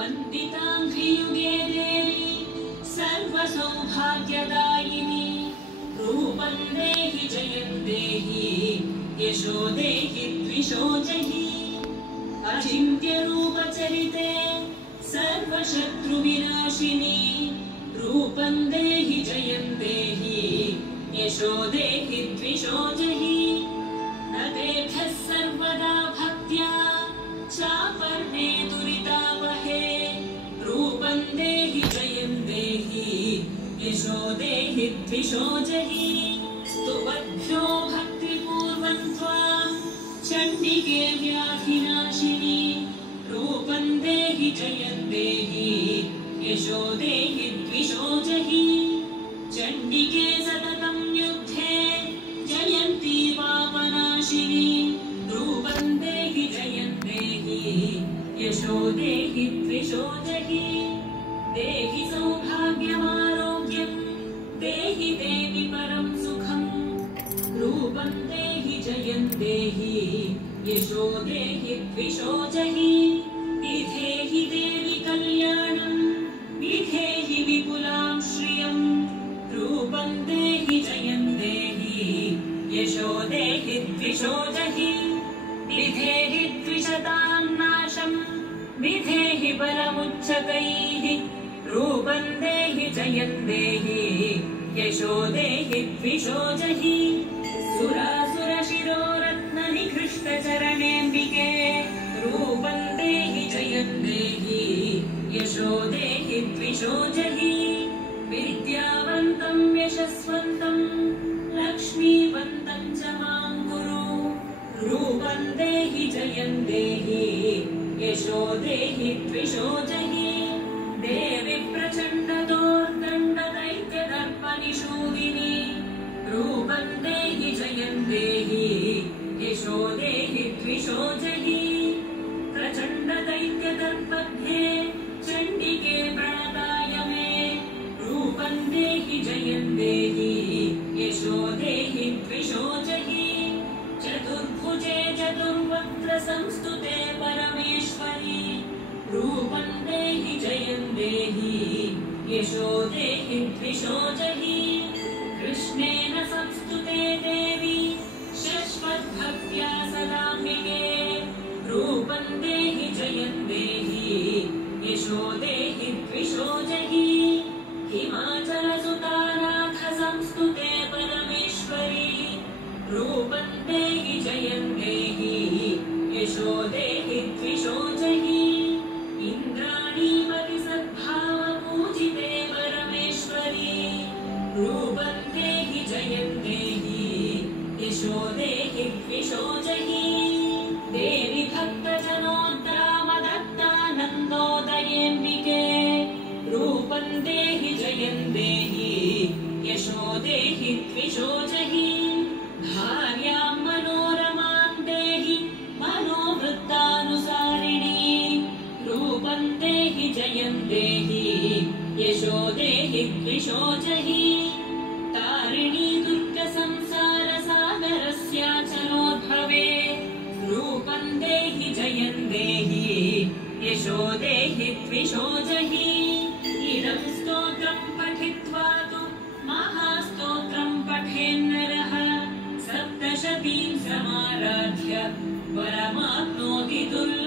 वन्दिताङ्घ्रियुगे देवी सर्वसौभाग्यदायिनी रूपं देहि जयं देहि यशो देहि द्विषो जहि अचिन्त्यरूपचरिते सर्वशत्रुविनाशिनी रूपं देहि जयं देहि यशो देहि द्विषो जहि न तेभ्यः सर्वदा भक्त्या चापर्णे दुरितावहे रूपं देहि जयं देहि यशो देहि द्विषो जहि स्तुवद्भ्यो भक्तिपूर्वं त्वां चण्डिके व्याधिनाशिनी रूपं देहि जयं देहि यशो देहि द्विषो जहि चण्डिके सततं युद्धे जयन्ती पापनाशिनी रूपं देहि जयं देहि यशो देहि द्विषो जहि देहि सौभाग्यमारोग्यं देहि देवि परं सुखं रूपं देहि जयं देहि यशो देहि द्विषो जहि विधेहि देवि कल्याणं विधेहि विपुलां श्रियं रूपं देहि जयं देहि यशो देहि द्विषो जहि विधेहि द्विषतां नाशं विधेहि बलमुच्चकैः रूपं देहि जयं देहि यशो देहि द्विषो जहि सुरासुरशिरोरत्ननिकृष्टचरणेऽम्बिके रूपं देहि जयं देहि यशो देहि द्विषो जहि विद्यावन्तं यशस्वन्तं लक्ष्मीवन्तं च मां कुरु रूपं देहि जयं देहि यशो देहि द्विषो जहि देवि प्रचण्डदोर्दण्डदैत्यदर्पनिषूदिनी रूपं देहि जयं देहि यशो देहि द्विषो जहि प्रचण्डदैत्यदर्पध्ये चण्डिके प्रणताय मे रूपं देहि जयं देहि यशो देहि द्विषो जहि चतुर्भुजे चतुर्वक्त्र संस्तुते परमेश्वरी रूपं देहि जयं देहि यशो देहि द्विषो जहि कृष्णेन संस्तुते देवी शश्वद्भक्त्या सदाम्बिके रूपं देहि जयं देहि यशो देहि द्विषो जहि हिमाचलसुतानाथ संस्तुते परमेश्वरी रूपं देहि जयं देहि यशो देहि द्विषो जहि इन्द्राणीपति सद्भावपूजिते परमेश्वरी रूपं देहि जयं देहि यशो देहि द्विषो जहि देवि भक्तजनोद्दामदत्तानन्दोदयेऽम्बिके रूपं देहि जयं देहि यशो देहि द्विषो जहि भार्यां मनोरमां देहि मनोवृत्तानुसारिणी रूपं देहि जयं देहि यशो देहि द्विषो जहि तारिणी दुर्गसंसारसागरस्याचलोद्भवे रूपं देहि जयं देहि यशो देहि द्विषो जहि इदं स्तोत्रं पठित्वा तु महास्तोत्रं पठेन्नरः सप्तशतीं समाराध्य वरमाप्नोति दुर्लभम्।